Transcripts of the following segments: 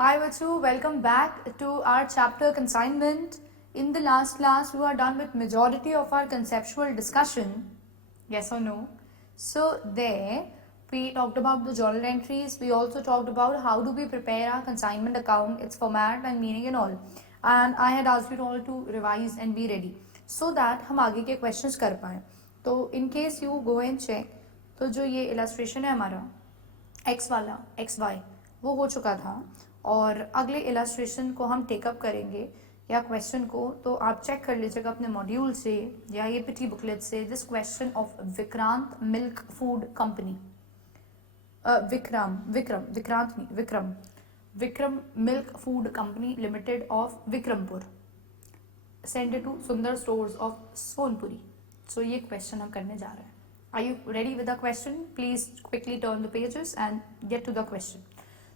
Hi Vachu, welcome back to our chapter consignment. In the last class, we are done with majority of our conceptual discussion. Yes or no? So there, we talked about the journal entries. We also talked about how do we prepare our consignment account, its format and meaning and all. And I had asked you all to revise and be ready so that हम आगे के questions कर पाएँ. तो in case you go and check, तो जो ये illustration है हमारा एक्स वाला एक्स वाई वो हो चुका था और अगले इलास्ट्रेशन को हम टेकअप करेंगे या क्वेश्चन को, तो आप चेक कर लीजिएगा अपने मॉड्यूल से या ये पिटी बुकलेट से this question of Vikrant milk food company. Vikram milk food company limited of Vikrampur send to Sundar stores of Sonpuri. So ये क्वेश्चन हम करने जा रहे हैं. Are you ready with the question? Please quickly turn the pages and get to the question.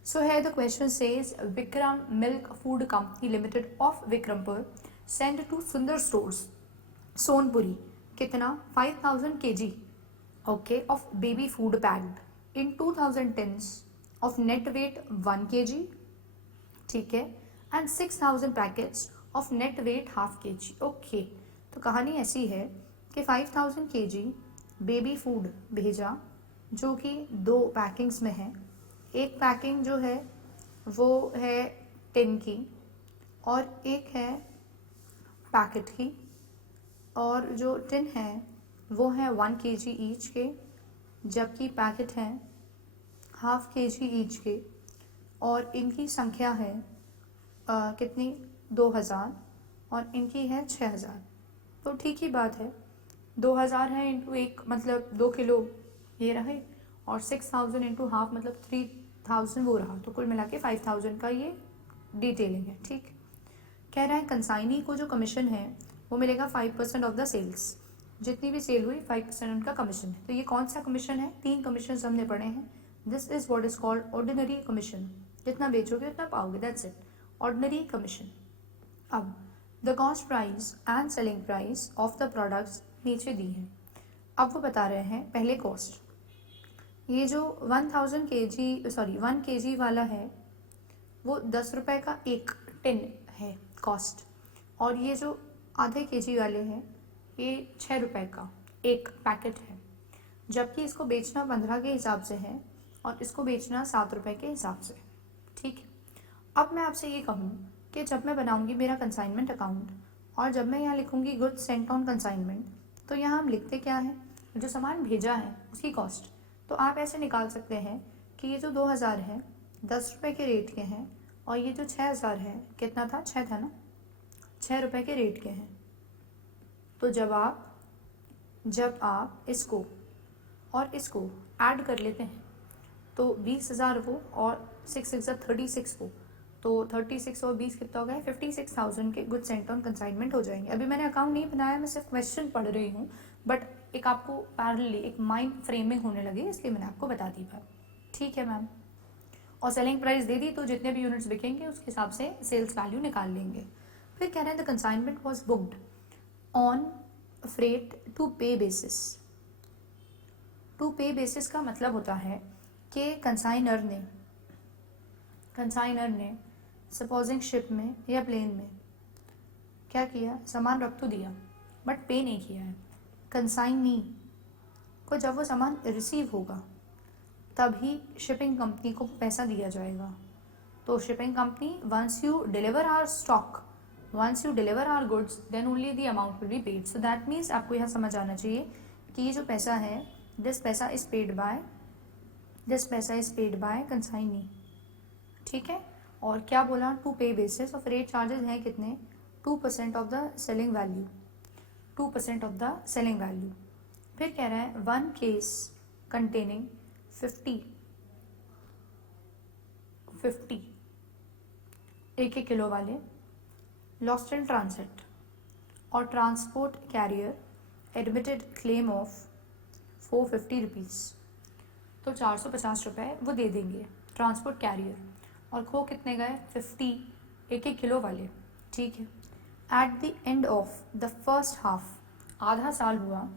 So here the question says Vikram Milk Food Company Limited of Vikrampur sent to Sundar Stores, Sonpuri, कितना 5000 kg okay of baby food packed in 2000 tins of net weight 1 kg, ठीक है, and 6000 packets of net weight half kg. Okay, तो कहानी ऐसी है कि 5000 kg baby food भेजा जो कि दो पैकिंग्स में है. एक पैकिंग जो है वो है टिन की और एक है पैकेट की, और जो टिन है वो है 1 kg ईच के, जबकि पैकेट हैं हाफ kg ईच के, और इनकी संख्या है कितनी 2000 और इनकी है 6000. तो ठीक ही बात है, 2000 है इंटू एक मतलब 2 किलो ये रहे, और 6000 इंटू हाफ मतलब 3000 वो रहा, तो कुल मिला के 5000 का ये डिटेलिंग है. ठीक, कह रहा है कंसाइनी को जो कमीशन है वो मिलेगा 5% ऑफ द सेल्स. जितनी भी सेल हुई 5% उनका कमीशन है. तो ये कौन सा कमीशन है? 3 कमीशन हमने पढ़े हैं. This is what is called ordinary commission. जितना बेचोगे उतना पाओगे, दैट्स इट, ऑर्डिनरी कमीशन. अब the cost price and selling price of the products नीचे दी है. अब वो बता रहे हैं पहले कॉस्ट. ये जो 1 kg वाला है वो 10 रुपये का एक टिन है कॉस्ट, और ये जो आधे kg वाले हैं ये 6 रुपये का एक पैकेट है, जबकि इसको बेचना 15 के हिसाब से है और इसको बेचना 7 रुपये के हिसाब से. ठीक है, अब मैं आपसे ये कहूँ कि जब मैं बनाऊँगी मेरा कंसाइनमेंट अकाउंट और जब मैं यहाँ लिखूँगी गुड्स सेंट ऑन कंसाइनमेंट, तो यहाँ हम लिखते क्या है, जो सामान भेजा है उसकी कॉस्ट. तो आप ऐसे निकाल सकते हैं कि ये जो 2000 है 10 रुपये के रेट के हैं, और ये जो 6000 है कितना था, 6 था ना, 6 रुपये के रेट के हैं. तो जब आप इसको और इसको ऐड कर लेते हैं तो 20,000 वो और 6 36 वो, तो 36 और 20 कितना हो गया, 56,000 के गुड सेंट ऑन कंसाइनमेंट हो जाएंगे. अभी मैंने अकाउंट नहीं बनाया, मैं सिर्फ क्वेश्चन पढ़ रही हूँ, बट एक आपको पैरेलली एक माइंड फ्रेमिंग होने लगी, इसलिए मैंने आपको बता दी बात. ठीक है मैम, और सेलिंग प्राइस दे दी तो जितने भी यूनिट्स बिकेंगे उसके हिसाब से सेल्स वैल्यू निकाल लेंगे. फिर कह रहे हैं the consignment was booked on freight to pay basis. To pay basis का मतलब होता है कि कंसाइनर ने सपोजिंग शिप में या प्लेन में क्या किया, सामान रख तो दिया बट पे नहीं किया है. कंसाइनी को जब वो सामान रिसीव होगा तभी शिपिंग कंपनी को पैसा दिया जाएगा. तो shipping company once you deliver our stock, once you deliver our goods, then only the amount will be paid. So that means आपको यहाँ समझ आना चाहिए कि ये जो पैसा है दिस पैसा इज पेड बाय कंसाइनी. ठीक है, और क्या बोला, to pay basis of rate charges हैं कितने, 2% of the selling value, 2% of the selling value. फिर कह रहा है 1 केस कंटेनिंग 50 1 किलो वाले लॉस्ट इन ट्रांसिट और transport carrier admitted claim of 450 rupees. तो 450 रुपये वो दे देंगे ट्रांसपोर्ट कैरियर, और खो कितने गए 50 1 किलो वाले. ठीक है, at the end of the first half, आधा साल हुआ,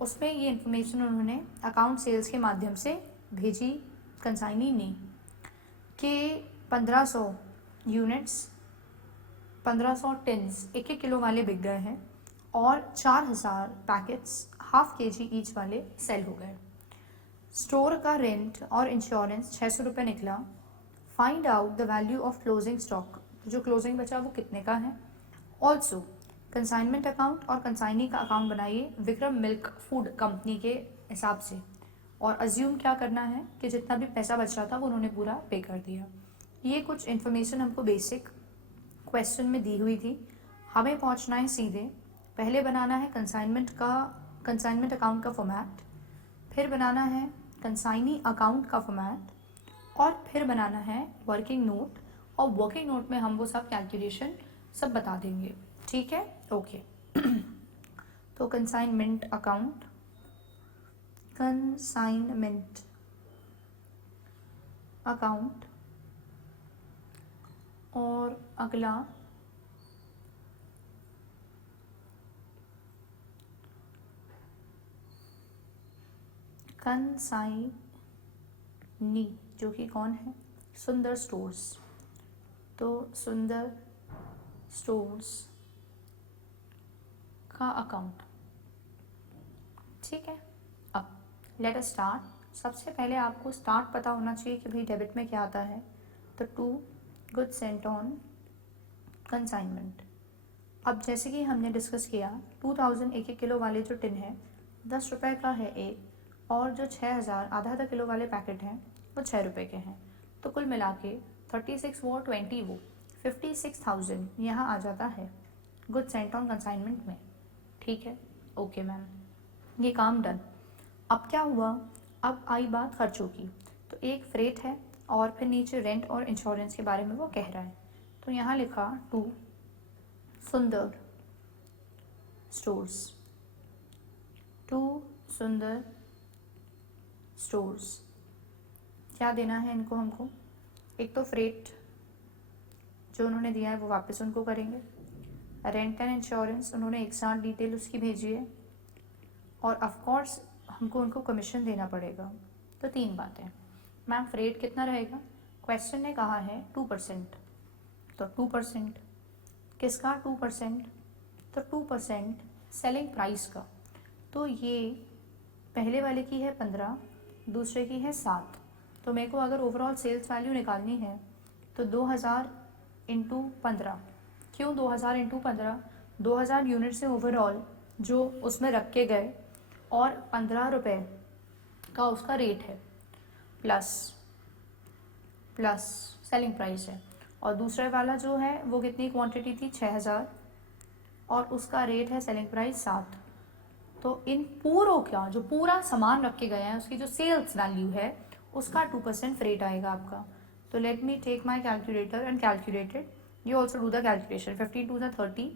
उसमें ये इन्फॉर्मेशन उन्होंने अकाउंट सेल्स के माध्यम से भेजी कंसाइनी ने कि 1500 यूनिट्स 1500 टिन्स 1-1 किलो वाले बिक गए हैं और 4000 पैकेट्स हाफ केजी ईच वाले सेल हो गए। स्टोर का रेंट और इंश्योरेंस 600 रुपये निकला। Find out the value of closing stock, जो क्लोजिंग बचा वो कितने का है। ऑल्सो कंसाइनमेंट अकाउंट और कंसाइनी का अकाउंट बनाइए विक्रम मिल्क फूड कंपनी के हिसाब से, और अज्यूम क्या करना है कि जितना भी पैसा बच रहा था वो उन्होंने पूरा पे कर दिया। ये कुछ इन्फॉर्मेशन हमको बेसिक क्वेश्चन में दी हुई थी। हमें पहुंचना है सीधे, पहले बनाना है कंसाइनमेंट अकाउंट का फॉर्मेट, फिर बनाना है कंसाइनी अकाउंट का फॉर्मेट, और फिर बनाना है वर्किंग नोट, और वर्किंग नोट में हम वो सब कैलकुलेशन सब बता देंगे। ठीक है, ओके। तो कंसाइनमेंट अकाउंट, और अगला कंसाइनी, जो कि कौन है, सुंदर स्टोर्स। तो सुंदर स्टोर्स का अकाउंट। ठीक है, अब लेट अस स्टार्ट। सबसे पहले आपको स्टार्ट पता होना चाहिए कि भाई डेबिट में क्या आता है। तो 2 गुड्स सेंट ऑन कंसाइनमेंट। अब जैसे कि हमने डिस्कस किया 2000 1-1 किलो वाले जो टिन है 10 रुपये का है एक, और जो 6000 आधा किलो वाले पैकेट हैं वो 6 रुपये के हैं। तो कुल मिला के 36 वो 20 वो 56,000 यहाँ आ जाता है गुड सेंट ऑन कंसाइनमेंट में। ठीक है, ओके मैम, ये काम डन। अब क्या हुआ, अब आई बात खर्चों की। तो एक फ्रेट है और फिर नीचे रेंट और इंश्योरेंस के बारे में वो कह रहा है। तो यहाँ लिखा 2 सुंदर स्टोर्स, 2 सुंदर स्टोर्स। क्या देना है इनको हमको, एक तो फ्रेट जो उन्होंने दिया है वो वापस उनको करेंगे, रेंट एंड इंश्योरेंस उन्होंने एक साथ डिटेल उसकी भेजी है, और ऑफ कोर्स हमको उनको कमीशन देना पड़ेगा। तो 3 बातें। मैम फ्रेट कितना रहेगा, क्वेश्चन ने कहा है 2%, तो 2% किसका 2%, तो 2% सेलिंग प्राइस का। तो ये पहले वाले की है 15, दूसरे की है 7। तो मेरे को अगर ओवरऑल सेल्स वैल्यू निकालनी है तो 2000 इंटू 15। क्यों 2000 इंटू 15, 2000 यूनिट से ओवरऑल जो उसमें रख के गए, और 15 रुपये का उसका रेट है, प्लस सेलिंग प्राइस है, और दूसरे वाला जो है वो कितनी क्वांटिटी थी 6000, और उसका रेट है सेलिंग प्राइस 7। तो इन पूरों का जो पूरा सामान रख के गए हैं उसकी जो सेल्स वैल्यू है उसका 2% फ्रेट आएगा आपका। तो let me take my calculator and calculated, you also do the calculation. 15 2 30,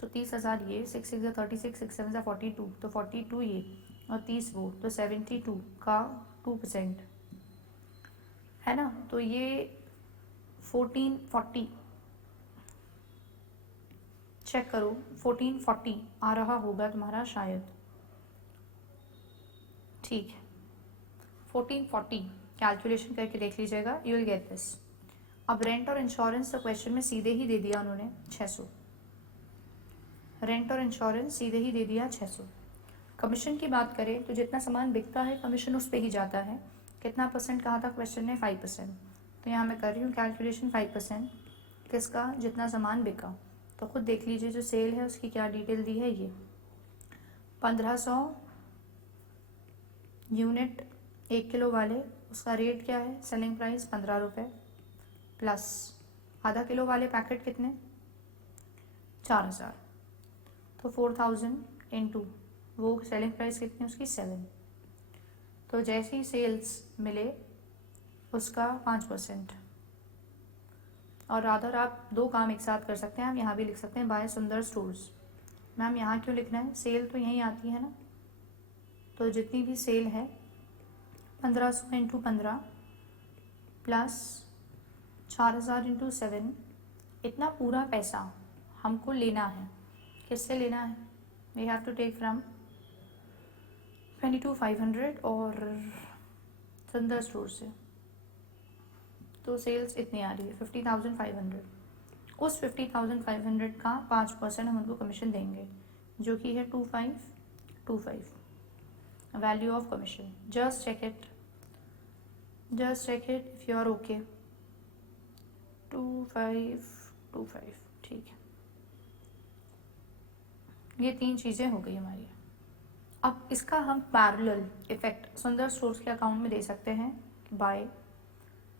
तो 30,000 ये, 6 6 36, 6 7 42, तो 42 ये, और 30 वो, तो 72 का 2% है ना। तो ये 1440, चेक करो 1440 आ रहा होगा तुम्हारा शायद। ठीक है, 1440 कैलकुलेशन करके देख लीजिएगा, यू विल गेट दिस। अब रेंट और इंश्योरेंस तो क्वेश्चन में सीधे ही दे दिया उन्होंने 600, रेंट और इंश्योरेंस सीधे ही दे दिया 600। कमीशन की बात करें तो जितना सामान बिकता है कमीशन उस पर ही जाता है। कितना परसेंट कहा था क्वेश्चन ने, 5%। तो यहाँ मैं कर रही हूँ कैलकुलेशन 5% किसका, जितना सामान बिका। तो खुद देख लीजिए जो सेल है उसकी क्या डिटेल दी है, ये 1500 यूनिट 1 किलो वाले, उसका रेट क्या है, सेलिंग प्राइस 15 रुपये, प्लस आधा किलो वाले पैकेट कितने 4000, तो 4000 इंटू वो सेलिंग प्राइस कितनी उसकी 7। तो जैसे ही सेल्स मिले उसका 5%। और रादर आप 2 काम एक साथ कर सकते हैं, आप यहाँ भी लिख सकते हैं बाय सुंदर स्टोर्स। मैम यहाँ क्यों लिखना है, सेल तो यहीं आती है ना। तो जितनी भी सेल है 1500 इंटू 15 प्लस 4000 इंटू 7, इतना पूरा पैसा हमको लेना है। किससे लेना है, we have to take from 22,500 और सुंदर स्टोर से। तो सेल्स इतनी आ रही है 50,500, उस 50,500 का 5% हम उनको कमीशन देंगे, जो कि है 2525 value of commission. Just check it if you are okay. 2525 ठीक है. ये 3 चीज़ें हो गई हमारी. अब इसका हम पैरेलल इफेक्ट सुंदर स्टोर्स के अकाउंट में दे सकते हैं. बाय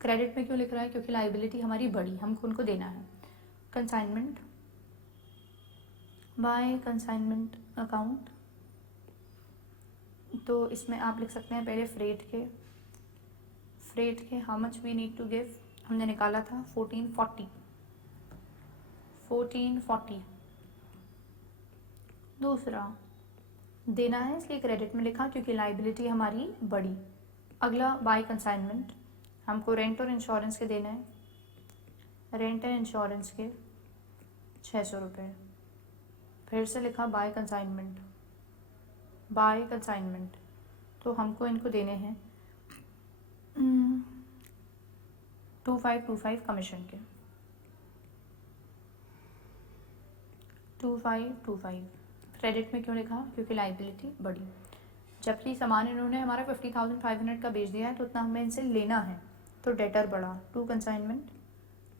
क्रेडिट में क्यों लिख रहा है? क्योंकि लाइबिलिटी हमारी बड़ी, हमको उनको देना है. कंसाइनमेंट, बाय कंसाइनमेंट अकाउंट, तो इसमें आप लिख सकते हैं पहले फ्रेट के how much we need to give, हमने निकाला था 1440. दूसरा देना है, इसलिए क्रेडिट में लिखा क्योंकि लाइबिलिटी हमारी बड़ी. अगला बाय कंसाइनमेंट, हमको रेंट और इंश्योरेंस के देना है. रेंट एंड इंश्योरेंस के 600 रुपये. फिर से लिखा बाय कंसाइनमेंट, तो हमको इनको देने हैं 2525 कमीशन के. 2525 क्रेडिट में क्यों लिखा? क्योंकि लाइबिलिटी बड़ी. जबकि सामान इन्होंने हमारा 50,500 का बेच दिया है, तो उतना हमें इनसे लेना है, तो डेटर बढ़ा. To consignment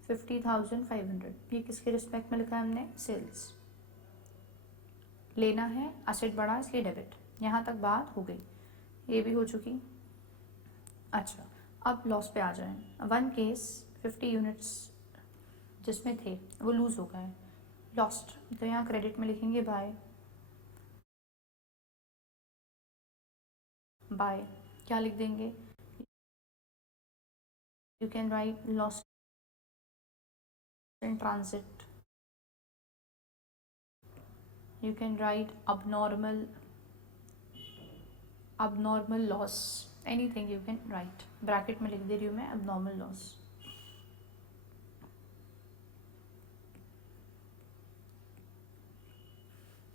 50,500. ये किसके रिस्पेक्ट में लिखा है हमने? सेल्स. लेना है, असेट बढ़ा, इसलिए डेबिट. यहाँ तक बात हो गई, ये भी हो चुकी. अच्छा, अब लॉस पे आ जाएं. वन केस 50 यूनिट्स जिसमें थे वो लूज हो गए, लॉस्ट. तो यहाँ क्रेडिट में लिखेंगे बाय क्या लिख देंगे? You can right lost in transit, you can write abnormal loss, anything you can write. Bracket में लिख दे रही हूँ मैं abnormal loss.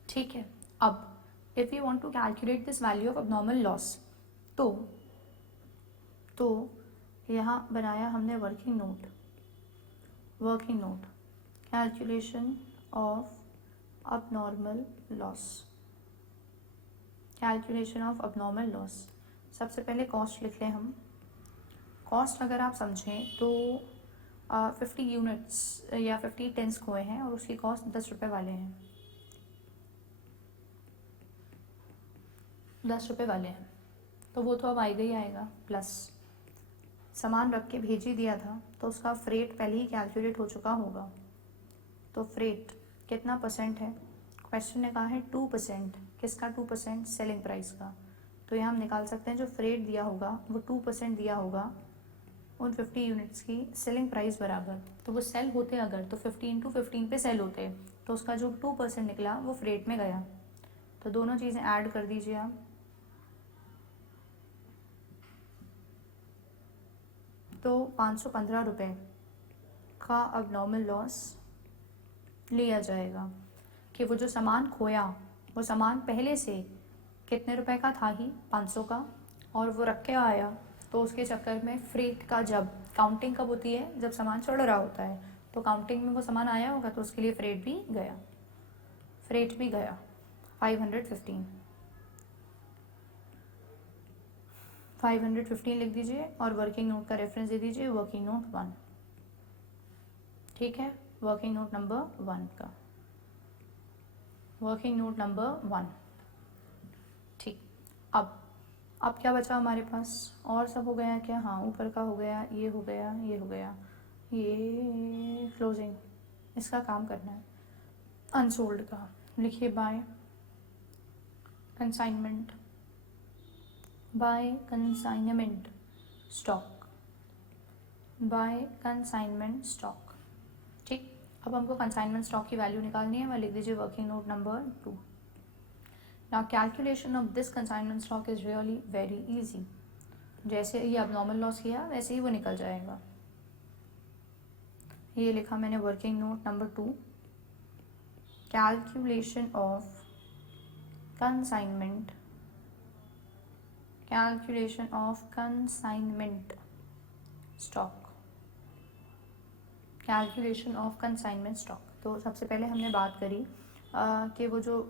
ठीक है. अब if you want to calculate this value of abnormal loss, तो यहाँ बनाया हमने working note calculation of abnormal loss. सबसे पहले कॉस्ट लिख लें हम. कॉस्ट अगर आप समझें तो 50 यूनिट्स या 50 टेंस खोए हैं और उसकी कॉस्ट 10 रुपये वाले हैं. 10 रुपये वाले हैं, तो वो तो अब आएगा ही आएगा. प्लस सामान रख के भेज ही दिया था, तो उसका फ्रेट पहले ही कैलकुलेट हो चुका होगा. तो फ्रेट कितना परसेंट है? क्वेश्चन ने कहा है 2%. किसका 2%? सेलिंग प्राइस का. तो यहाँ हम निकाल सकते हैं जो फ्रेट दिया होगा वो 2% दिया होगा उन 50 यूनिट्स की सेलिंग प्राइस बराबर. तो वो सेल होते अगर, तो 50 × 15 पे सेल होते, तो उसका जो 2% निकला वो फ्रेट में गया. तो दोनों चीज़ें ऐड कर दीजिए आप. तो 515 रुपये का abnormal लॉस लिया जाएगा कि वो जो सामान खोया वो सामान पहले से कितने रुपए का था ही 500 का, और वो रख के आया, तो उसके चक्कर में फ्रेट का जब काउंटिंग कब होती है? जब सामान चढ़ रहा होता है, तो काउंटिंग में वो सामान आया होगा, तो उसके लिए फ्रेट भी गया 515 लिख दीजिए और वर्किंग नोट का रेफरेंस दे दीजिए वर्किंग नोट 1. ठीक है, वर्किंग नोट नंबर 1 का वर्किंग नोट नंबर 1. ठीक. अब क्या बचा हमारे पास? और सब हो गया क्या? हाँ, ऊपर का हो गया, ये हो गया, ये क्लोजिंग, इसका काम करना है. अनसोल्ड का लिखिए बाय कंसाइनमेंट स्टॉक. ठीक. अब हमको कंसाइनमेंट स्टॉक की वैल्यू निकालनी है. वह लिख दीजिए working note number 2. Now calculation of this consignment stock is really very easy. जैसे ये abnormal लॉस किया वैसे ही वो निकल जाएगा. ये लिखा मैंने working note number 2, calculation of consignment stock. Calculation of consignment stock. तो सबसे पहले हमने बात करी कि वो जो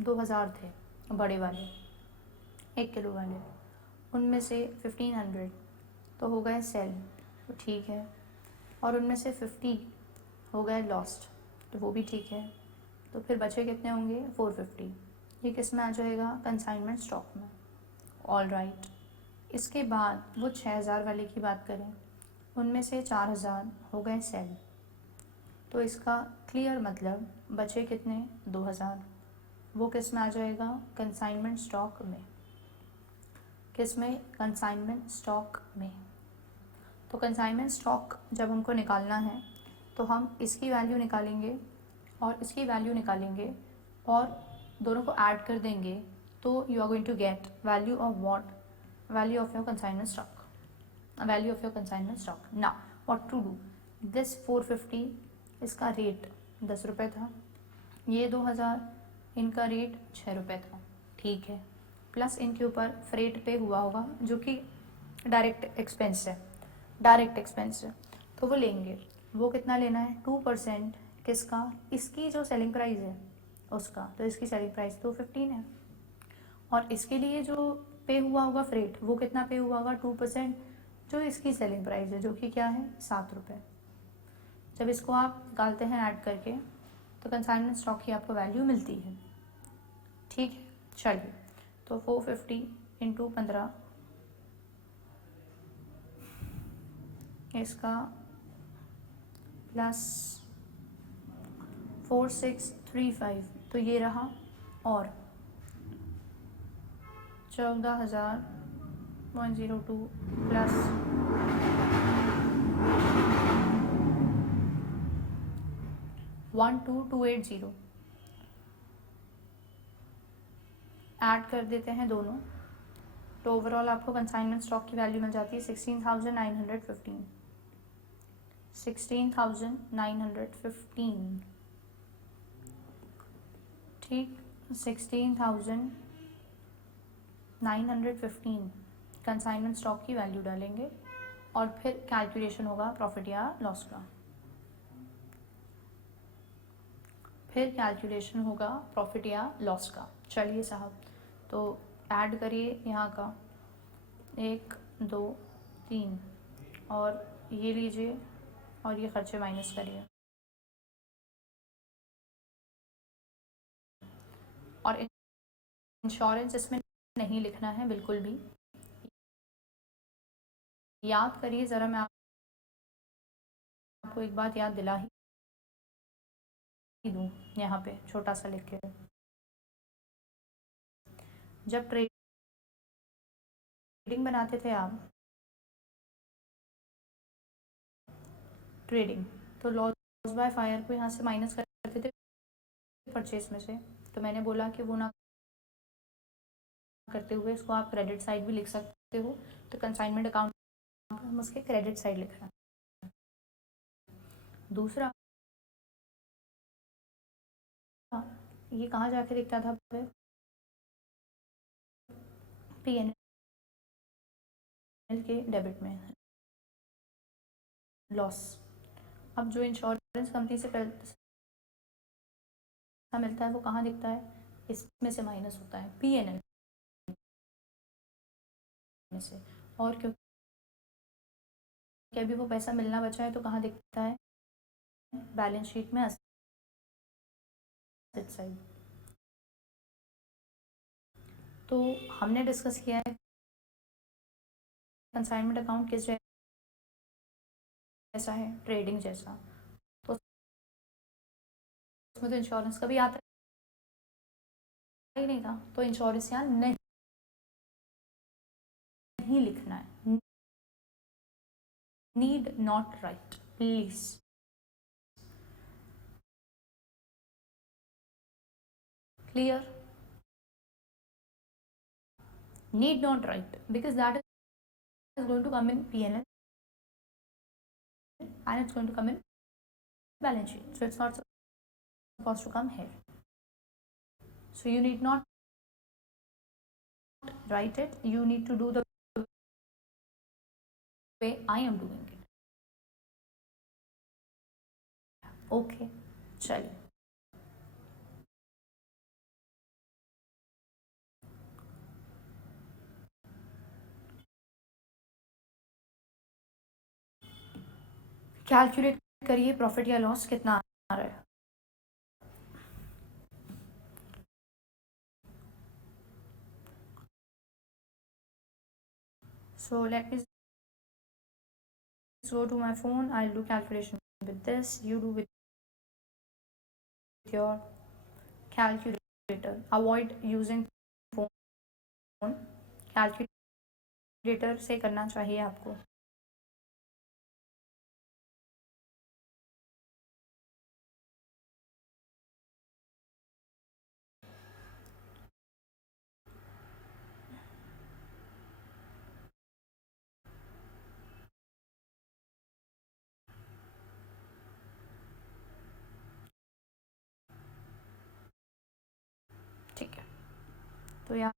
2000 थे बड़े वाले 1 किलो वाले, उनमें से 1500 तो हो गए सेल, तो ठीक है, और उनमें से 50 हो गए लॉस्ट, तो वो भी ठीक है। तो फिर बचे कितने होंगे 450, ये किस में आ जाएगा कंसाइनमेंट स्टॉक में। All right. इसके बाद वो 6000 वाले की बात करें, उनमें से 4000 हो गए सेल, तो इसका क्लियर मतलब बचे कितने 2000, वो किस में आ जाएगा कंसाइनमेंट स्टॉक में। किस में कंसाइनमेंट स्टॉक में। तो कंसाइनमेंट स्टॉक जब हमको निकालना है तो हम इसकी वैल्यू निकालेंगे और इसकी वैल्यू निकालेंगे और दोनों को ऐड कर देंगे, तो you are going to get value of what, value of your consignment stock, value of your consignment stock. Now what to do, this 450 इसका रेट 10 रुपये था, ये 2000 इनका रेट 6 रुपये था, ठीक है, प्लस इनके ऊपर फ्रेट पे हुआ होगा जो कि डायरेक्ट एक्सपेंस है, डायरेक्ट एक्सपेंस है, तो वो लेंगे। वो कितना लेना है 2% किसका, इसकी जो सेलिंग प्राइस है उसका, तो इसकी सेलिंग प्राइस तो 15 है, और इसके लिए जो पे हुआ होगा फ्रेट वो कितना पे हुआ होगा 2% जो इसकी सेलिंग प्राइस है, जो कि क्या है 7 रुपये। जब इसको आप निकालते हैं ऐड करके तो कंसाइनमेंट स्टॉक की आपको वैल्यू मिलती है, ठीक है। चलिए, तो 450 इंटू 15 इसका प्लस 4635, तो ये रहा, और 14,000.02 प्लस 12280 ऐड कर देते हैं दोनों, तो ओवरऑल आपको कंसाइनमेंट स्टॉक की वैल्यू मिल जाती है 16,915, 16,915, ठीक, 16,915 कंसाइनमेंट स्टॉक की वैल्यू डालेंगे और फिर कैलकुलेशन होगा प्रॉफिट या लॉस का, फिर कैलकुलेशन होगा प्रॉफिट या लॉस का। चलिए साहब, तो ऐड करिए यहाँ का 1 2 3 और ये लीजिए और ये खर्चे माइनस करिए, और इंश्योरेंस इसमें नहीं लिखना है बिल्कुल भी, याद करिए ज़रा, मैं आपको एक बात याद दिला ही दूँ यहाँ पे छोटा सा लिख के। जब ट्रेडिंग बनाते थे आप, ट्रेडिंग, तो लॉस बाय फायर को यहाँ से माइनस करते थे परचेज में से, तो मैंने बोला कि वो ना करते हुए इसको आप क्रेडिट साइड भी लिख सकते हो, तो कंसाइनमेंट अकाउंट हम उसके क्रेडिट साइड लिख रहे हैं। दूसरा, ये कहाँ जाके दिखता था फिर P&L के डेबिट में लॉस। अब जो इंश्योरेंस कंपनी से पैसा मिलता है वो कहाँ दिखता है, इसमें से माइनस होता है P&L में से, और क्योंकि अभी वो पैसा मिलना बचा है तो कहाँ दिखता है बैलेंस शीट में एसेट साइड। तो हमने डिस्कस किया है कंसाइनमेंट अकाउंट किस जैसा है, ट्रेडिंग जैसा, तो उसमें तो इंश्योरेंस का भी आता ही नहीं था, तो इंश्योरेंस यहाँ नहीं लिखना है, need not right please. Clear, need not write because that is going to come in P&L and it's going to come in balance sheet, so it's not supposed to come here, so you need not write it, you need to do the way I am doing it. Okay चलिए। Calculate करिए profit या loss कितना आ रहा है। So let me go to my phone. I'll do calculation with this. You do with your calculator. Avoid using phone. Calculator से करना चाहिए आपको। ठीक है, तो यहाँ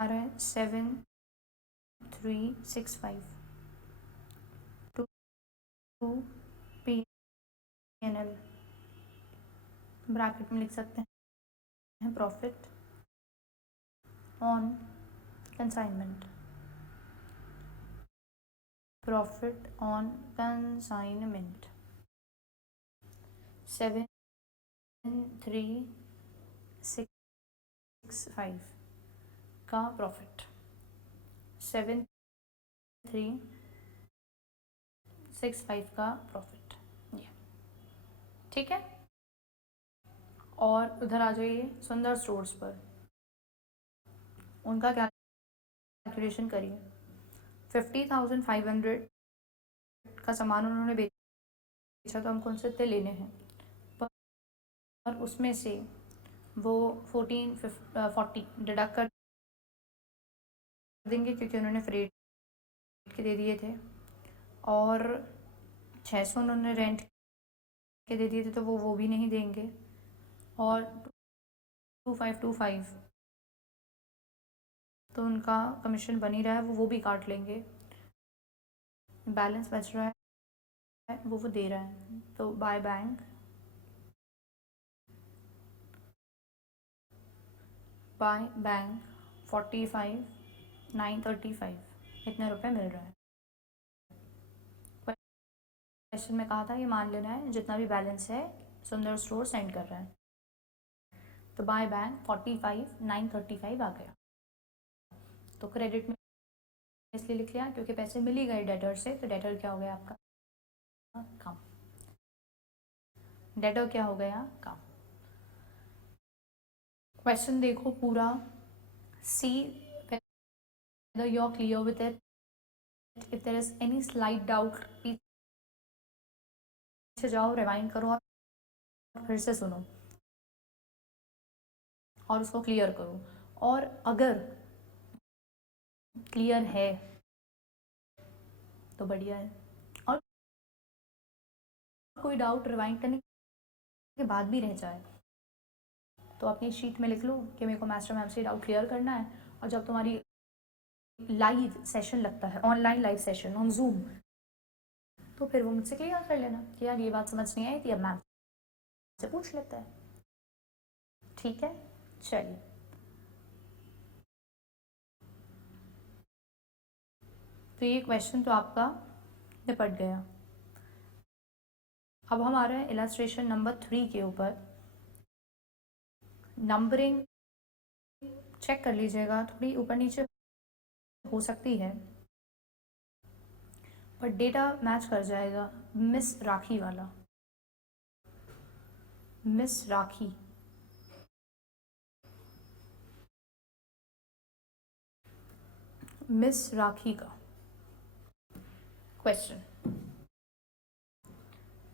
आ रहा है 7365 टू P&L ब्रैकेट में लिख सकते हैं profit on consignment. Profit on consignment 7365 का प्रॉफिट 7365 का प्रॉफिट, ये ठीक है। और उधर आ जाइए सुंदर स्टोर्स पर, उनका कैलकुलेशन करिए। 50,500 का सामान उन्होंने बेचा तो हमको उनसे इतने लेने हैं, पर उसमें से वो 1440 डिडक्ट कर देंगे क्योंकि उन्होंने फ्रेट के दे दिए थे, और 600 उन्होंने रेंट के दे दिए थे तो वो भी नहीं देंगे, और 2525 तो उनका कमीशन बन ही रहा है, वो भी काट लेंगे। बैलेंस बच रहा है वो दे रहा है, तो बाय बैंक 45,935 इतने रुपए मिल रहा है। क्वेश्चन में कहा था ये मान लेना है जितना भी बैलेंस है सुंदर स्टोर सेंड कर रहा है, तो बाय बैंक 45,935 आ गया। तो क्रेडिट में इसलिए लिख लिया क्योंकि पैसे मिल ही गए डेटर से, तो डेटर क्या हो गया आपका कम। डेटर क्या हो गया कम। क्वेश्चन देखो पूरा, सी whether you're clear with it. If there is any slight doubt, पीछे जाओ, रिवाइंड करो और फिर से सुनो और उसको क्लियर करो। और अगर क्लियर है तो बढ़िया है, और कोई डाउट रिवाइंड करने के बाद भी रह जाए तो अपनी शीट में लिख लो कि मेरे को मास्टर मैम से डाउट क्लियर करना है, और जब तुम्हारी लाइव सेशन लगता है, online live session on zoom, तो फिर वो मुझसे क्लियर कर लेना कि यार ये बात समझ नहीं आई थी, अब मैम से पूछ लेता है। ठीक है, चलिए। तो ये क्वेश्चन तो आपका निपट गया। अब हम आ रहे हैं इलस्ट्रेशन नंबर 3 के ऊपर। नंबरिंग चेक कर लीजिएगा, थोड़ी ऊपर नीचे हो सकती है पर डेटा मैच कर जाएगा। मिस राखी वाला, मिस राखी, मिस राखी का क्वेश्चन,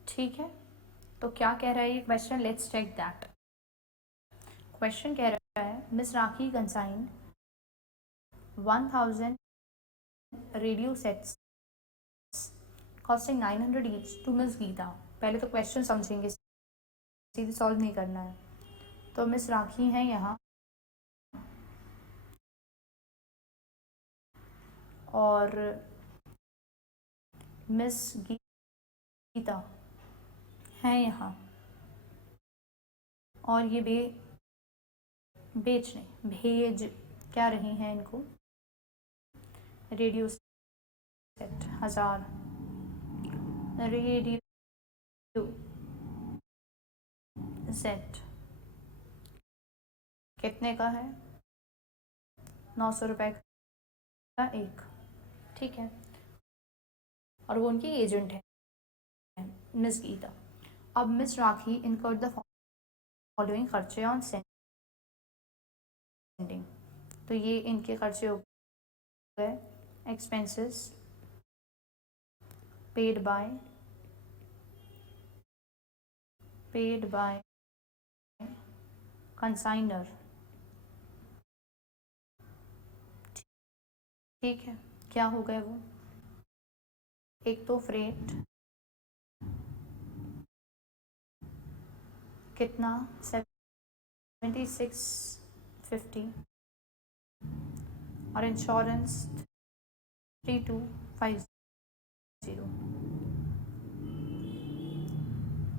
ठीक है। तो क्या कह रहा है ये question, let's check that. Question कह रहा है miss Rakhi consign 1000 radio sets costing 900 each to miss Gita. पहले तो क्वेश्चन समझेंगे, सीधे सॉल्व नहीं करना है। तो मिस राखी है यहाँ, और मिस गीता हैं यहाँ और ये बेच नहीं भेज क्या रही हैं इनको, रेडियो सेट 1000, रेडियो सेट कितने का है, 900 रुपये का एक, ठीक है। और वो उनकी एजेंट है मिस गीता। अब miss rakhi incurred the following खर्चे ऑन सेंडिंग, तो ये इनके खर्चे हो गए, एक्सपेंसेस पेड बाय कंसाइनर, ठीक है। क्या हो गए वो, एक तो फ्रेट कितना 7650 और इंश्योरेंस 3250,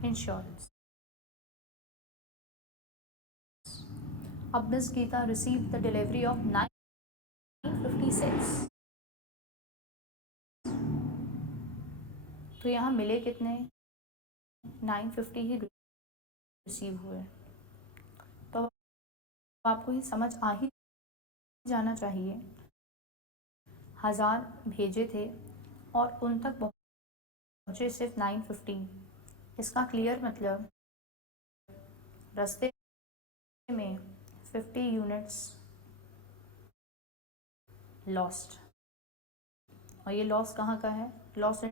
इंश्योरेंस। अब miss Gita receive the delivery of 956, तो यहाँ मिले कितने, 950 ही रिसीव हुए। तो आपको ये समझ आ ही जाना चाहिए, 1000 भेजे थे और उन तक पहुँचे सिर्फ 950, इसका क्लियर मतलब रास्ते में 50 यूनिट्स लॉस्ट। और ये लॉस कहाँ का है, loss in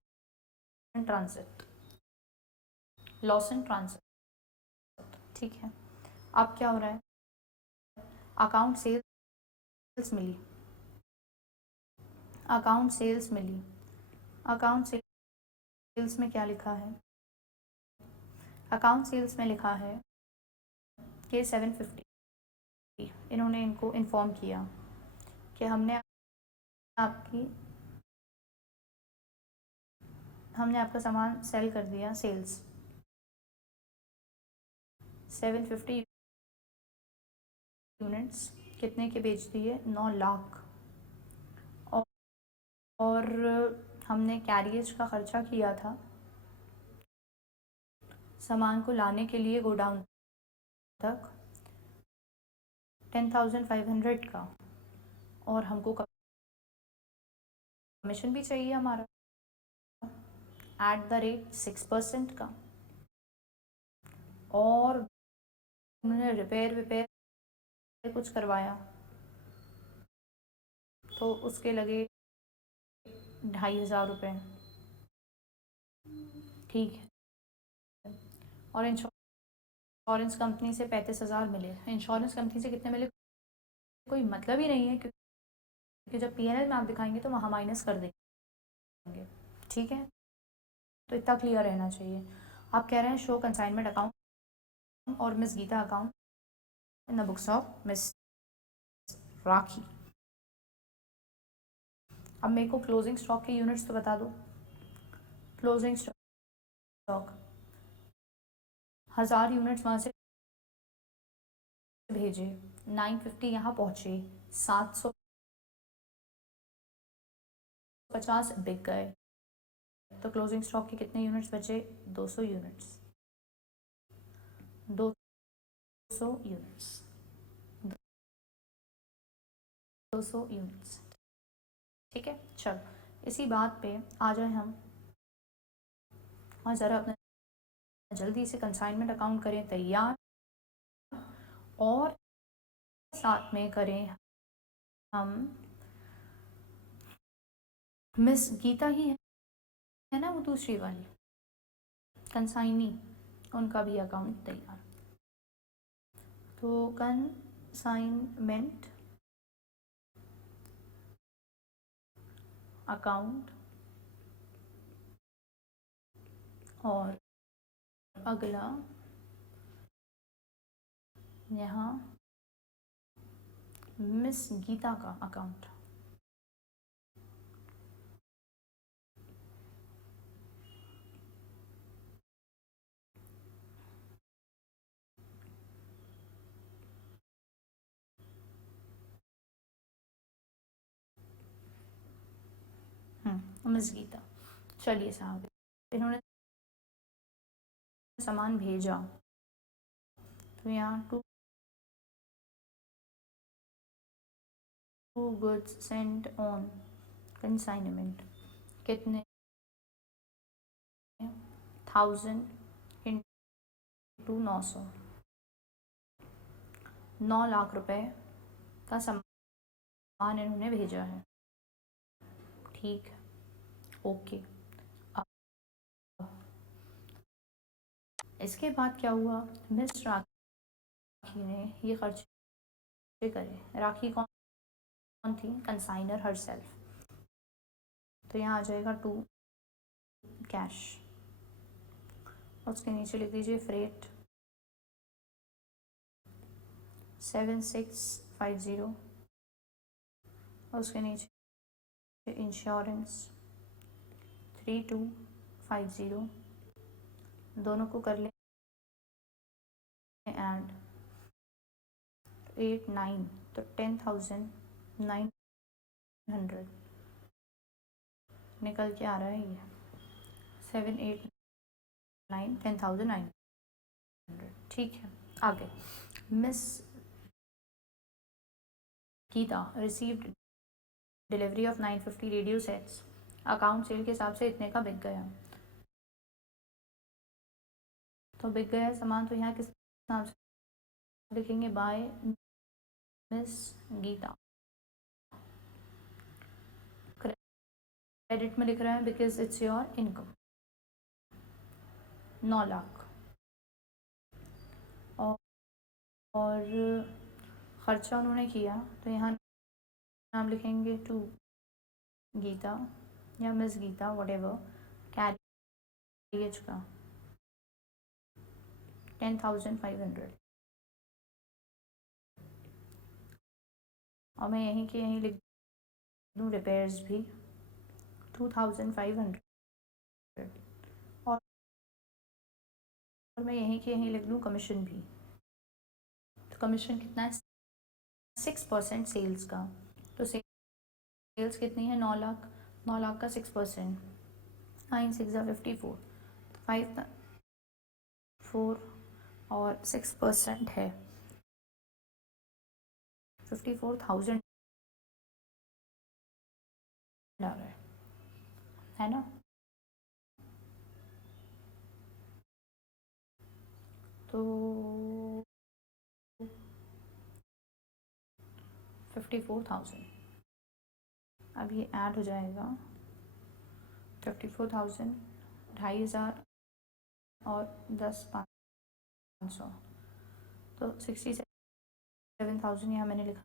transit, loss in transit, ठीक है। अब क्या हो रहा है, अकाउंट सेल्स मिली, अकाउंट सेल्स मिली, अकाउंट सेल्स में क्या लिखा है, अकाउंट सेल्स में लिखा है कि 750, इन्होंने इनको इन्फॉर्म किया कि हमने आपका सामान सेल कर दिया, सेल्स 750 यूनिट्स कितने के बेच दिए, 9 लाख। और हमने कैरियज का खर्चा किया था सामान को लाने के लिए गोडाउन तक 10,500 का, और हमको कमीशन भी चाहिए हमारा @6% का, और उन्होंने रिपेयर कुछ करवाया तो उसके लगे 2,500 रुपये, ठीक है। और इंश्योरेंस कंपनी से 35,000 मिले, इंश्योरेंस कंपनी से कितने मिले कोई मतलब ही नहीं है, क्योंकि जब पीएनएल में आप दिखाएंगे तो वहाँ माइनस कर देंगे, ठीक है। तो इतना क्लियर रहना चाहिए। आप कह रहे हैं शो कंसाइनमेंट अकाउंट और miss Geeta account in the books of miss Rakhi. अब मेरे को क्लोजिंग स्टॉक के यूनिट्स तो बता दो, क्लोजिंग स्टॉक 1000 यूनिट्स वहाँ से भेजे, 950 यहाँ पहुँचे, 750 बिक गए, तो क्लोजिंग स्टॉक के कितने यूनिट्स बचे, 200 यूनिट्स, 200 यूनिट्स, 200 यूनिट्स, ठीक है। चलो इसी बात पे आ जाए हम, और ज़रा अपना जल्दी से कंसाइनमेंट अकाउंट करें तैयार, और साथ में करें हम मिस गीता ही है ना वो दूसरी वाली कंसाइनी, उनका भी अकाउंट तैयार। तो कंसाइनमेंट अकाउंट, और अगला यहाँ मिस गीता का अकाउंट, मिस गीता। चलिए साहब, इन्होंने सामान भेजा तो यहाँ to goods sent on consignment कितने 1000 इंटू 900, 9 लाख रुपए का सामान इन्होंने भेजा है। ठीक है, ओके। इसके बाद क्या हुआ, मिस राखी ने ये खर्चे करे। राखी कौन थी, कंसाइनर हर सेल्फ। तो यहाँ आ जाएगा टू कैश, उसके नीचे लिख दीजिए फ्रेट 7650, उसके नीचे इंश्योरेंस 3250, दोनों को कर ले ऐड 8 9, तो 10,900 निकल के आ रहा है ये 7 8 9 10,900। ठीक है, आगे। Miss Gita received delivery of 950 radio sets, account sale के हिसाब से इतने का बिक गया। तो बिक गया सामान, तो यहाँ किस नाम से लिखेंगे, बाय मिस गीता। क्रेडिट में लिख रहे हैं because it's your income, 9 lakh. और खर्चा उन्होंने किया तो यहाँ नाम लिखेंगे टू गीता या मिस गीता, व्हाटएवर, कैरियज का 10,500। और मैं यहीं के यहीं लिख दूँ रिपेयर्स भी 2,500, और मैं यहीं के यहीं लिख दूँ कमीशन भी। तो कमीशन कितना है, 6% सेल्स का। तो सेल्स कितनी है, 9 लाख, 9 लाख का 6%, 9 6 54, 5 4 और 6% है 54,000 आ रहा है ना। तो 54,000, अब ये ऐड हो जाएगा 54,000, 2,500 और 10,500, तो 67,000 यहाँ मैंने लिखा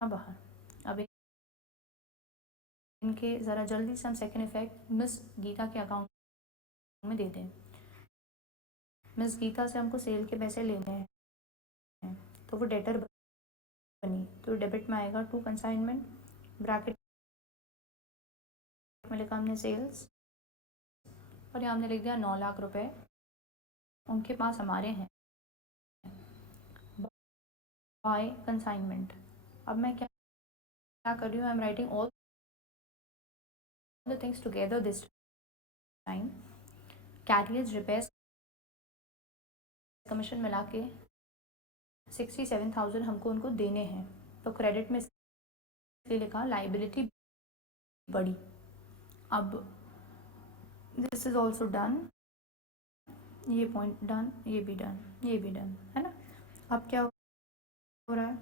बाहर। अब इनके ज़रा जल्दी से हम सेकेंड इफेक्ट मिस गीता के अकाउंट में दे दें। मिस गीता से हमको सेल के पैसे लेने हैं, तो वो डेटर बनी, तो डेबिट में आएगा टू कंसाइनमेंट, ब्रैकेट में लिखा हमने सेल्स, और यहाँ हमने लिख दिया 9 लाख रुपए उनके पास हमारे हैं बाय कंसाइनमेंट। अब मैं क्या कर रही हूँ, I am writing all the things together this time. Carriers, repairs, commission मिला के 67,000 हमको उनको देने हैं। तो क्रेडिट में इसलिए लिखा लाइबिलिटी बढ़ी। अब दिस इज ऑल्सो डन, ये पॉइंट डन, ये भी डन, ये भी डन, है ना। अब क्या हो रहा है,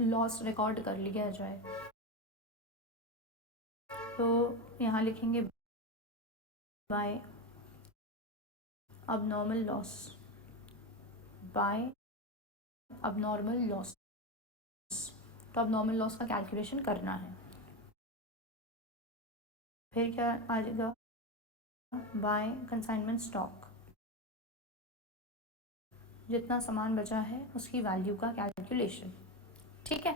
लॉस रिकॉर्ड कर लिया जाए। तो यहाँ लिखेंगे बाय अब नॉर्मल लॉस, बाय अब नॉर्मल लॉस। तो अब नॉर्मल लॉस का कैलकुलेशन करना है। फिर क्या आ जाएगा, बाय कंसाइनमेंट स्टॉक, जितना सामान बचा है उसकी वैल्यू का कैलकुलेशन। ठीक है,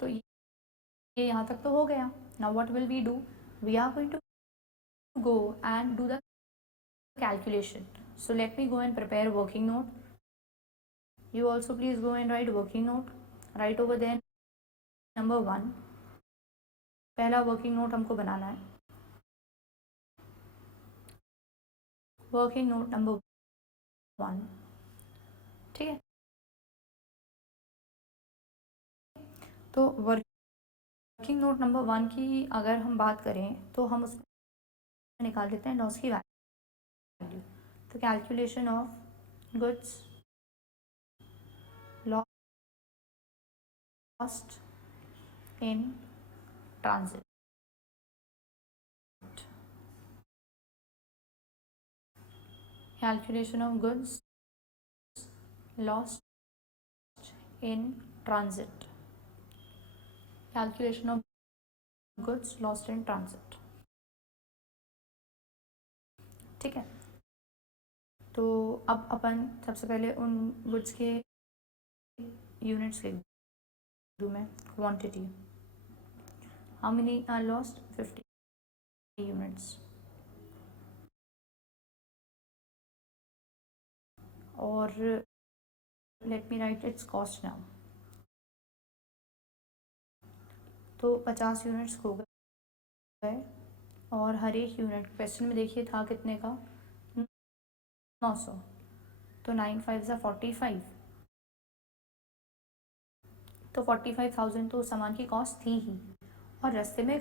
तो ये यहाँ तक तो हो गया। Now what will we do, we are going to go and do the calculation. So let me go and prepare working note. You also please go and write working note. Write over there number 1, पहला working note हमको बनाना है। Working note number 1, ठीक है। तो working note number 1 की अगर हम बात करें तो हम उसमें निकाल देते हैं लॉस की वैल्यू। तो calculation of goods lost in transit, calculation of goods lost in transit, calculation of goods lost in transit, ठीक है। तो अब अपन सबसे पहले उन गुड्स के यूनिट्स लिख दूँ मैं। Quantity, how many are lost, 50 units. और let me write its cost now. तो 50 यूनिट्स खो गए और हर एक यूनिट क्वेश्चन में देखिए था कितने का, 900। तो 9 5 ज़ा 45, तो 45,000 तो सामान की कॉस्ट थी ही, और रास्ते में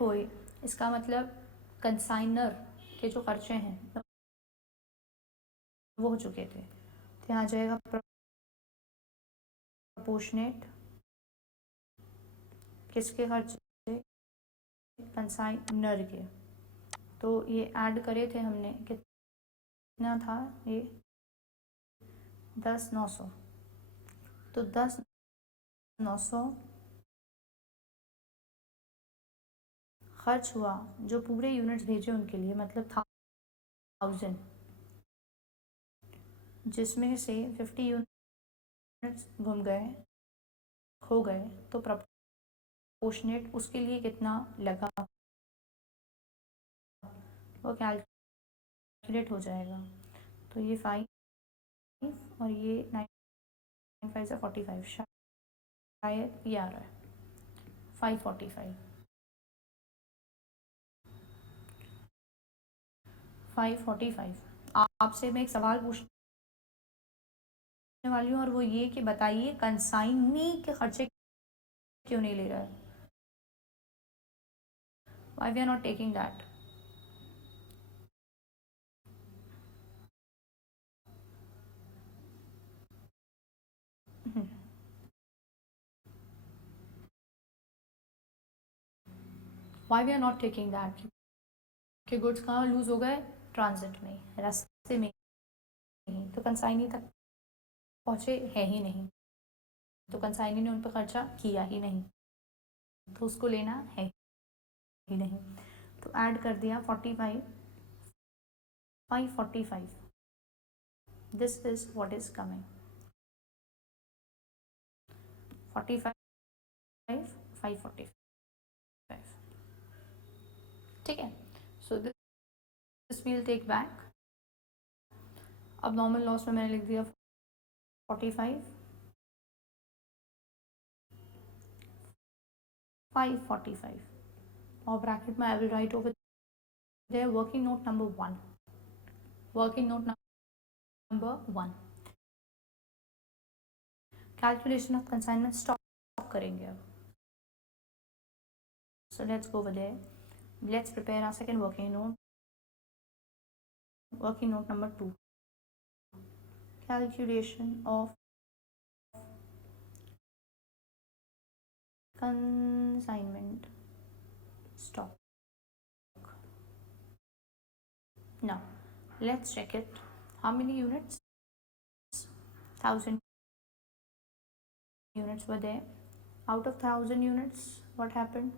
खोए। इसका मतलब कंसाइनर के जो खर्चे हैं वो हो चुके थे। तो यहाँ आ जाएगा प्रपोर्शनेट, किसके खर्चे, कंसाइनर के। तो ये ऐड करे थे हमने, कितना था ये, 10 900। तो 10 900 खर्च हुआ जो पूरे यूनिट्स भेजे उनके लिए, मतलब 1000, जिसमें से 50 यूनिट्स घूम गए, खो गए। तो प्रपोर्शनेट उसके लिए कितना लगा वो कैलकुलेट हो जाएगा। तो ये 5 और ये 9 5 से 45, शायद ये आ रहा है 545, 545। आपसे मैं एक सवाल पूछने वाली हूँ, और वो ये कि बताइए कंसाइनी के खर्चे क्यों नहीं ले रहा है, why we are not taking that. Why we are not taking that, कि गुड्स कहाँ लूज हो गए, ट्रांजिट में, रास्ते में ही, तो कंसाइनी तक पहुँचे है ही नहीं, तो कंसाइनी ने उन पर खर्चा किया ही नहीं, तो उसको लेना है ही नहीं। तो ऐड कर दिया 45, 545, this is what is coming, 45 545, ठीक है। So this will take back. अब नॉर्मल लॉस में मैंने लिख दिया 45 545, और ब्रैकेट में I will write over there working note number 1, working note number 1, calculation of consignment stock करेंगे अब। So let's go over there, let's prepare our second working note, working note number 2, calculation of consignment stock. Now let's check it. How many units? 1000 units were there. Out of 1000 units, what happened?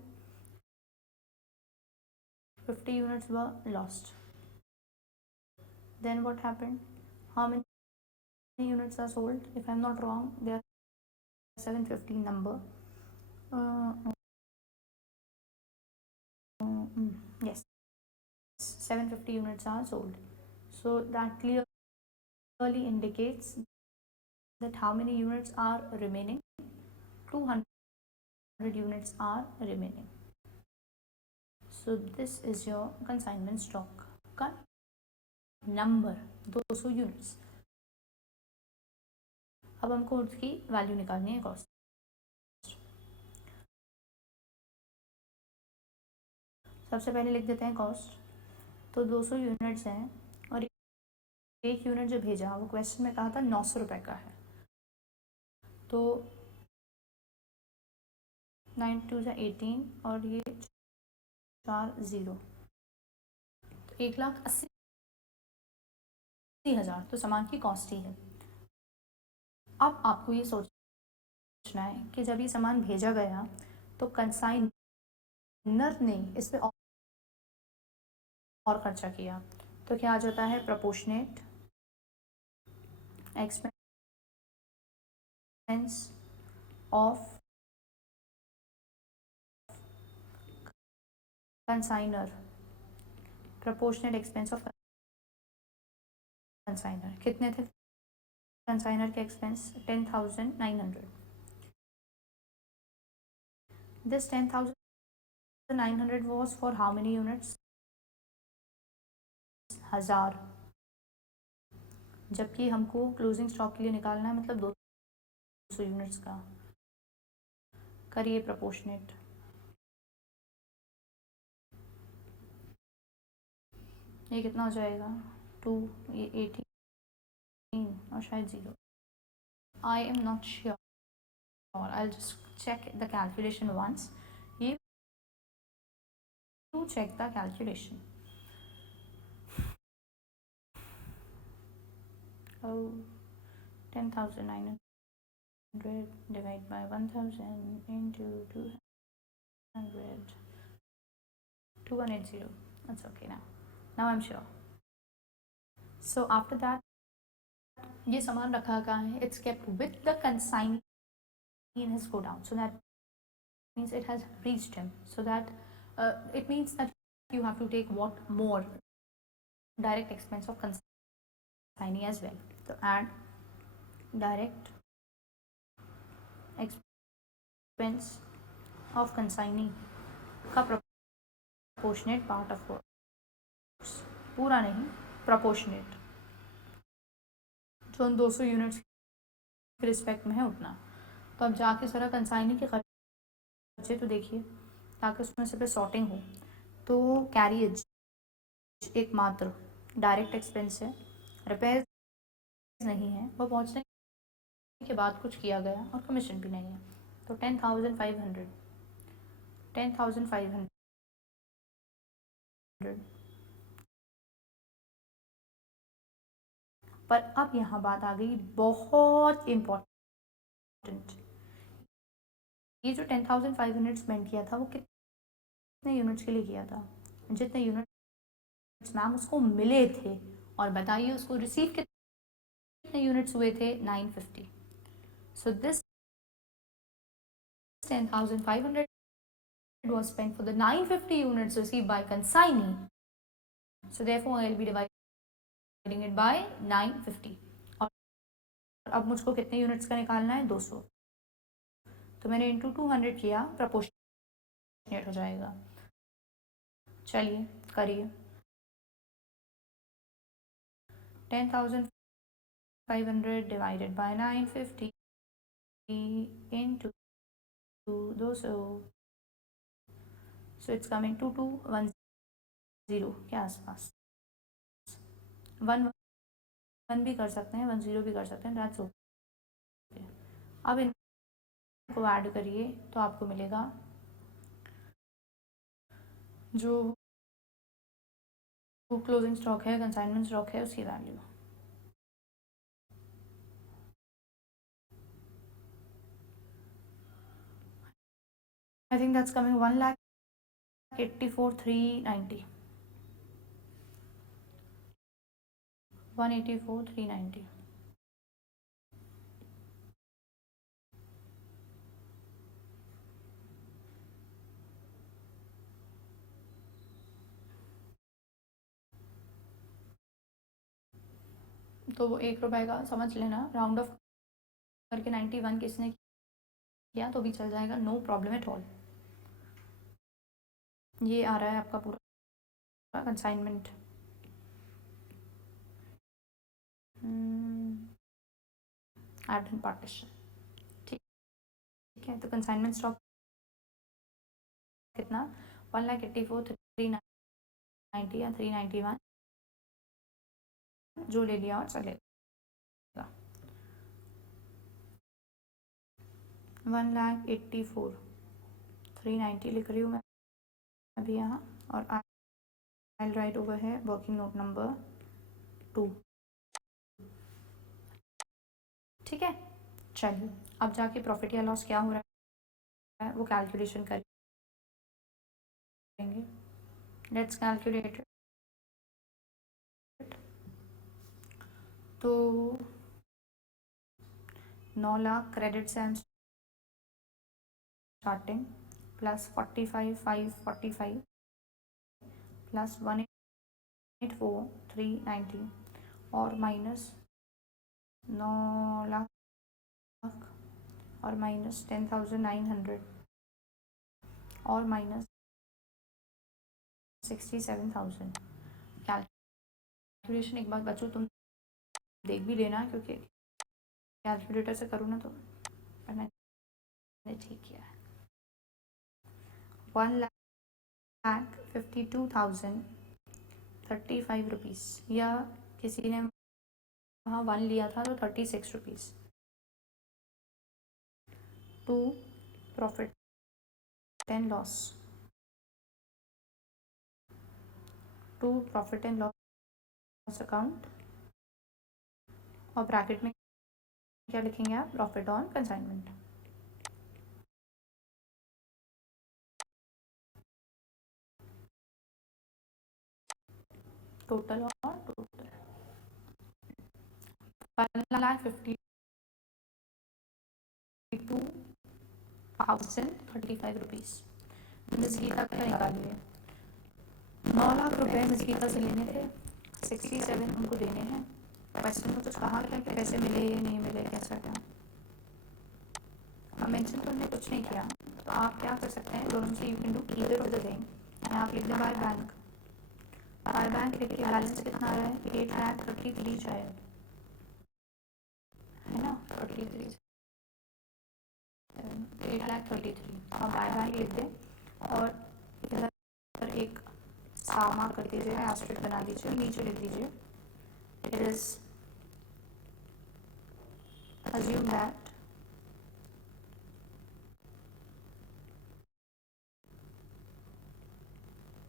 50 units were lost. Then what happened? How many units are sold? If I'm not wrong, there are 750 number. Yes, 750 units are sold. So that clearly indicates that how many units are remaining, 200 units are remaining. So this is your consignment stock. का number 200 units. अब हमको उसकी value निकालनी है cost. सबसे पहले लिख देते हैं कॉस्ट। तो 200 यूनिट्स हैं और एक यूनिट जो भेजा वो क्वेश्चन में कहा था 900 रुपये का है। तो 9 2 18 और ये 4 0, तो 1,80,000 तो सामान की कॉस्ट ही है। अब आपको ये सोचना है कि जब ये सामान भेजा गया तो कंसाइनर ने इस पर और खर्चा किया, तो क्या आ जाता है proportionate expense of consignor, proportionate expense of consignor. कितने थे कंसाइनर के expense? 10,900। This 10,900 was for how many units? 1000। जबकि हमको क्लोजिंग स्टॉक के लिए निकालना है मतलब 200 यूनिट्स का। करिए प्रोपोर्शनेट। ये कितना हो जाएगा? 2, ये 18 और शायद 0। I am not sure, I just check the calculation once. ये to check the calculation. Oh, 10,900 divided by 1,000 into 200, 2180. That's okay now. Now I'm sure. So after that, ये सामान रखा कहाँ है? It's kept with the consignee in his godown. So that means it has reached him. So that it means that you have to take what more direct expense of consignee as well. So add direct expense of consignee का proportionate part of course, पूरा नहीं, proportionate, जो उन 200 units के respect में है उतना। तो अब जाके सारा कंसाइनी के खर्चे तो देखिए, ताकि उसमें से पे सॉर्टिंग हो। तो कैरियज एकमात्र डायरेक्ट एक्सपेंस है, रिपेयर नहीं है, वो पहुंचने के बाद कुछ किया गया और कमीशन भी नहीं है। तो 10,500 पर अब यहाँ बात आ गई बहुत इम्पोर्टेंट। ये जो 10,500 स्पेंड किया था वो कितने यूनिट्स के लिए किया था? जितने यूनिट्स मैम उसको मिले थे, और बताइए उसको रिसीव कितने यूनिट्स हुए थे? 950। So this 10,500 was spent for the 950 units received by consignee. So therefore I will be dividing it by 950। और अब मुझको कितने यूनिट्स का निकालना है? 200। तो मैंने इंटू 200 किया, प्रोपोर्शनेट हो जाएगा। चलिए करिए। 10,500 divided by 950 into 200, so it's coming 2210 के आसपास। 1 भी कर सकते हैं, 10 भी कर सकते हैं, दैट्स ओके। अब इनको ऐड करिए तो आपको मिलेगा जो क्लोजिंग स्टॉक है, कंसाइनमेंट स्टॉक है, उसकी value. I think that's coming 1,84,390. 1,84,390. तो वो 1 रुपए का समझ लेना, राउंड ऑफ करके 91 किसने किया तो भी चल जाएगा, नो प्रॉब्लम एट ऑल। ये आ रहा है आपका पूरा कंसाइनमेंट। एड एंड पार्टीशन, ठीक है। तो कंसाइनमेंट स्टॉक कितना, 1,84,390 या 391, जो ले लिया और चलेगा। 1,84,390 लिख रही हूँ मैं अभी यहाँ, और आई राइट ओवर है वर्किंग नोट नंबर 2, ठीक है। चलिए अब जाके प्रॉफिट या लॉस क्या हो रहा है वो कैलकुलेशन करेंगे। Let's calculate. तो 9 लाख क्रेडिट से हम स्टार्टिंग, प्लस 45,545 प्लस 1,84,390 और माइनस 9 लाख और माइनस 10,900 और माइनस 67,000। कैलकुलेशन एक बात बच्चों तुम देख भी लेना, क्योंकि कैलकुलेटर से करूँ ना तो मैंने ठीक किया है। 1,52,035 रुपीज़, या किसी ने वहाँ 1 लिया था तो 36 rupees. To profit and loss, to profit and loss account, और ब्रैकेट में क्या लिखेंगे आप, प्रॉफिट ऑन कंसाइनमेंट। टोटल और टोटल 1,52,035 रुपीज़। मिस गीता का निकालिए। 9 लाख रुपए मिस गीता से लेने थे, 67 उनको देने हैं। क्वेश्चन में कुछ कहा क्या कि पैसे मिले या नहीं मिले, कैसा क्या, अब मेंशन तो हमने कुछ नहीं किया। तो आप क्या कर सकते हैं, दोनों से you can do either of the thing. आप लिख दें बाय बैंक, बाय बैंक लिख के बैलेंस कितना आ रहा है, 8,33 शायद, है ना, 33, 8,33। आप बाय बैंक लिख दें और इधर एक सामा कर दीजिए, एस्टेरिस्क बना दीजिए, नीचे लिख दीजिए it is assume that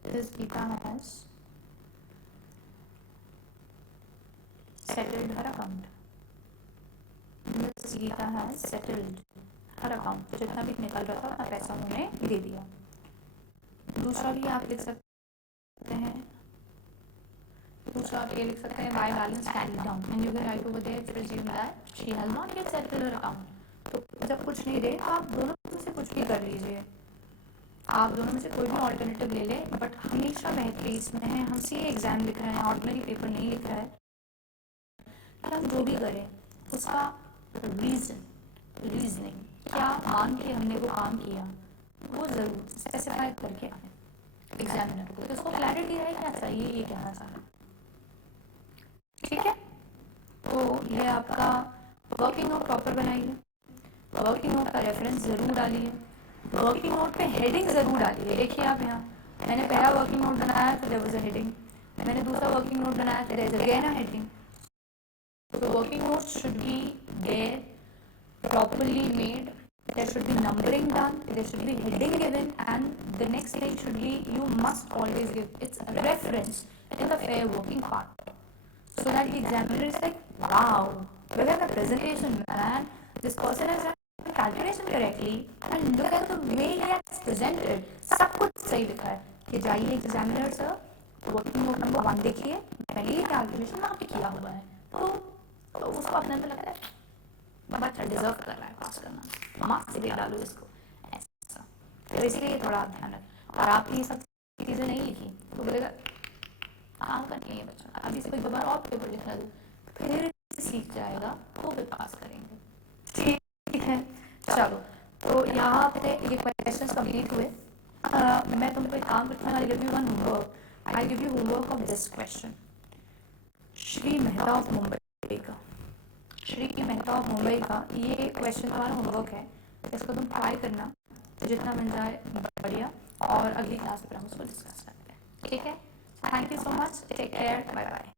this Geeta has settled her account. Miss Geeta has settled her account. तो जितना भी निकल रहा था उतना पैसा उन्होंने दे दिया। दूसरा भी आप लिख सकते हैं, दूसरा आप ये लिख सकते हैं by balance carry down, and you can write over there presume that she has not yet settled her account. तो जब कुछ नहीं दे तो आप दोनों में से कुछ भी कर लीजिए, आप दोनों में से कोई भी ऑल्टरनेटिव ले लें, बट हमेशा बेहतरी इसमें है, हम सी एग्जाम लिख रहे हैं, ऑर्डिनरी पेपर नहीं लिख रहा है, हम जो भी करें उसका रीजनिंग क्या मान के हमने वो काम किया वो जरूर स्पेसिफाई करके आए एग्जामिनर को, तो उसको क्लैरिटी है क्या चाहिए, ये कहना चाह रहा है, ठीक है। तो ये आपका वर्किंग नोट प्रॉपर बनाइए, वर्किंग नोट का रेफरेंस जरूर डालिए, वर्किंग नोट पे हेडिंग जरूर डालिए। देखिए आप यहाँ मैंने पहला वर्किंग नोट बनाया तो देयर वाज अ हेडिंग, मैंने दूसरा वर्किंग नोट बनाया तो there is again a heading. So working notes should be there, properly made, there should be numbering done, there should be heading given, and the next thing should be you must always give its reference in the fair working part, so that the examiner is like, wow, look at the presentation, man, this person has done calculation correctly and look at the way he has presented, सब कुछ सही लिखा है। कि जाइए examiner sir working note number 1 देखिए, पहले ये कैलकुलेशन वहाँ पे किया हुआ है, तो उसको अपने अंदर लगता है बच्चा डिजर्व कर रहा है पास करना, मार्क्स से दे डालो इसको, ऐसा। तो इसलिए ये थोड़ा ध्यान रखें, और आप ये सब चीज़ें नहीं लिखी तो बोलेगा काम करनी है बच्चा, अभी से कोई दोबारा और पेपर लिखना दो, फिर सीख जाएगा तो फिर पास करेंगे, ठीक है। चलो तो यहाँ पे ये क्वेश्चंस कंप्लीट हुए। मैं तुमको एक काम करता हूँ, I give you one homework, I give you homework of this question. Shri Mehta of Mumbai का, श्री मेहता ऑफ मुंबई का ये क्वेश्चन तुम्हारा होमवर्क है, इसको तुम ट्राई करना, जितना मिल जाए बढ़िया, और अगली क्लास में हम उसको डिस्कस करते हैं, ठीक है। Thank you so much, take care, bye bye.